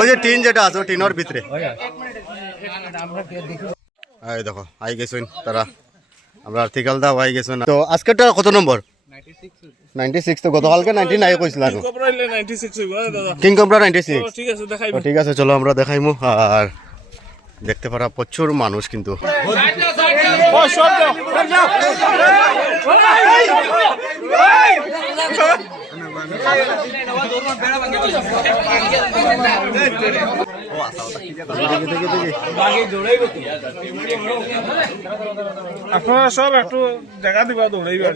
ওই যে টিন যেটা আছে টিনের ভিতরে এই দেখো আই গেছেন তারা আমরা থিকালদা আই গেছেন। তো আজকেরটা কত নম্বর? 96। তো গতকালকে 99 কইছিল আর কিং কোবরা 96। ঠিক আছে চলো আমরা দেখাইমু। আর দেখতে পারা প্রচুর মানুষ কিন্তু আপনারা সব একটু জায়গা দিবা দৌড়াইবা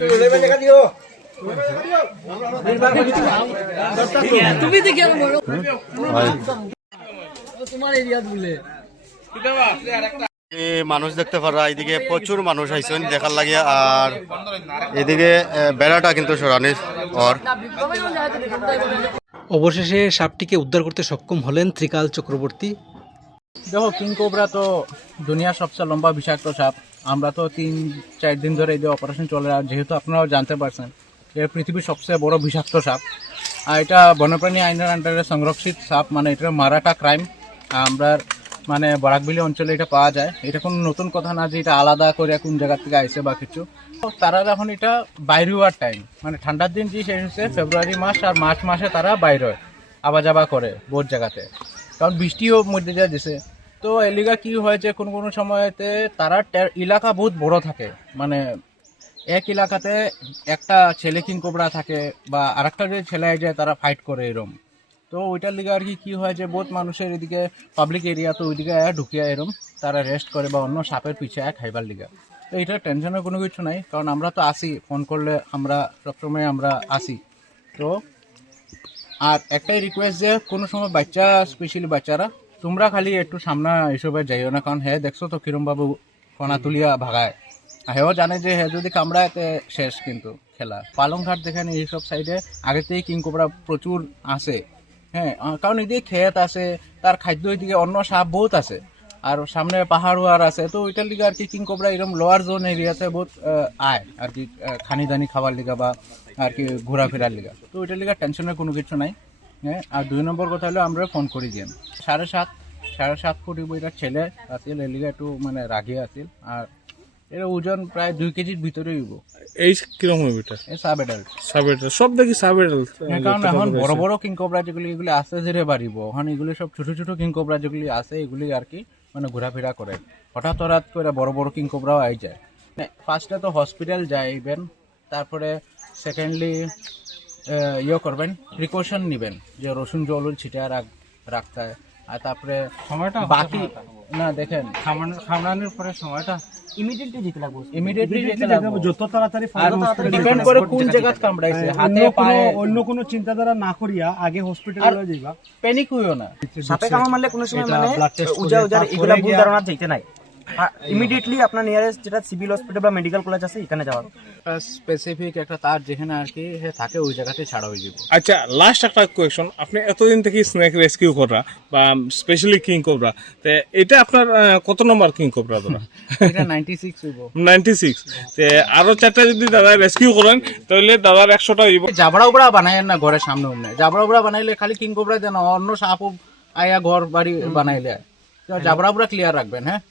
তুমি দেখি তোমার এরিয়া বলে মানুষ দেখতে পারা এদিকে প্রচুর মানুষ আইছেন দেখার লাগিয়া। আর এদিকে বেড়াটা কিন্তু সরানির ওর অবশেষে সাপটিকে উদ্ধার করতে সক্ষম হলেন ত্রিকাল চক্রবর্তী। দেখো কিং কোবরা তো দুনিয়ার সবচেয়ে লম্বা বিষাক্ত সাপ। আমরা তো 3-4 দিন ধরে এই যে অপারেশন চলে, আর যেহেতু আপনারাও জানতে পারছেন এটা পৃথিবীর সবচেয়ে বড় বিষাক্ত সাপ। আর এটা বন্যপ্রাণী আইনের আন্ডারে সংরক্ষিত সাপ, মানে এটা মারাটা ক্রাইম। আমরা মানে বরাকবিলি অঞ্চলে এটা পাওয়া যায়। এটা কোনো নতুন কথা না যে এটা আলাদা করে কোন জায়গা থেকে আইসে বা কিছু। তারা এখন এটা বাইরে হওয়ার টাইম, মানে ঠান্ডার দিন যে শেষ হচ্ছে ফেব্রুয়ারি মাস আর মার্চ মাসে তারা বাইরে হয়, আবা যাবা করে বহুত জায়গাতে, কারণ বৃষ্টিও মধ্যে যা দিছে। তো এলিগা কি হয়েছে কোন কোন সময়তে তারা এলাকা বহুত বড় থাকে, মানে এক এলাকাতে একটা ছেলে কিং কোবরা থাকে বা আরেকটা যে ছেলে যায় তারা ফাইট করে এরম। তো ওইটার লিগে আর কি হয় যে বহুত মানুষের এদিকে পাবলিক এরিয়া, তো ওইদিকে ঢুকিয়া এরম তারা রেস্ট করে বা অন্য সাপের পিছিয়ে খাইবার লিগা। তো এটা টেনশনের কোনো কিছু নাই, কারণ আমরা তো আসি, ফোন করলে আমরা সবসময় আমরা আসি। তো আর একটাই রিকোয়েস্ট যে কোনো সময় বাচ্চা, স্পেশালি বাচ্চারা, তোমরা খালি একটু সামনে এসবে যাইও না, কারণ হ্যাঁ দেখছো তো কিরম বাবু কণা তুলিয়া ভাগায়। হেও জানে যে হ্যাঁ যদি কামড়াতে শেষ কিন্তু খেলা। পালংঘাট দেখেন এইসব সাইডে আগে থেকেই কিং কোবরা প্রচুর আছে, হ্যাঁ, কারণ এদিকে ক্ষেত আছে, তার খাদ্য এদিকে অন্য সাপ বহুত আছে, আর সামনে পাহাড় আর আছে। তো ওইটার লিগে আর কি কিং কোবরা এরকম লোয়ার জোন এরিয়াতে বহুত আয় আর কি, খানি দানি খাবার লিগা বা আর কি ঘোরাফেরার লিগা। তো ওইটার লিগা টেনশনের কোনো কিছু নাই। হ্যাঁ, আর 2 নম্বর কথা হলো আমরা ফোন করি দিন 7.5 ফুট এটার ছেলে আছিল, এর লিগা একটু মানে রাগিয়ে আছিল। আর এর ওজন প্রায় 2 কেজির ভিতরে হইব। এই কিরকম হবে এটা? সাব এডাল্ট সব দেখি সাব এডাল্ট। কারণ এখন বড় বড় কিং কোবরা যেগুলি এগুলি আস্তে ধীরে বাড়িব, এখন এগুলি সব ছোট ছোট কিং কোবরা যেগুলি আছে এগুলি আর কি মানে ঘোরাফেরা করে, হঠাৎ করে বড় বড় কিং কোবরাও আই যায়। ফার্স্টে তো হসপিটাল যাইবেন, তারপরে সেকেন্ডলি ইয়ে করবেন, প্রিকশন নেবেন যে রসুন জল ছিটা রাখতে হয়। আর তারপরে সময়টা বাকি না দেখেন খামড়ানোর পরে সময়টা ইমিডিয়েটলি যেতে লাগবে যত তাড়াতাড়ি ডিপেন্ড করে কোন জায়গা কামড়াইছে, হাতে পায়ে, অন্য কোনো চিন্তাধারা না করিয়া আগে হসপিটালে যাইবা। প্যানিক হইও না। সাপে কামড় মারলে কোনো সময় মানে উজার এগুলা ভুল ধারণা যাইতে নাই, ইমিডিয়েটলি আপনার নিয়ারেস্ট যেটা সিভিল হসপিটাল বা মেডিকেল কলেজ আছে এখানে যাওয়ার স্পেসিফিক একটা তার যেখানে আর কি থাকে ওই জায়গাতে ছাড়া হয়ে যাবে। আচ্ছা, লাস্ট একটা কোয়েশ্চন, আপনি এতদিন থেকে স্নেক রেস্কিউ করা বা স্পেশালি কিং কোবরা, তো এটা আপনার কত নম্বর কিং কোবরা ধরা? এটা 96 হইব। 96। তে আরো 4টা যদি দাদা রেস্কিউ করেন তাহলে দাদার 100টা হইব। জাবড়া উবড়া বানায় না ঘরের সামনে, উমনে জাবড়া উবড়া বানাইলে খালি কিং কোবরা দেন, অন্য সাপ আয়া ঘর বাড়ি বানাইলে জাবড়া উবড়া ক্লিয়ার রাখবেন। হ্যাঁ।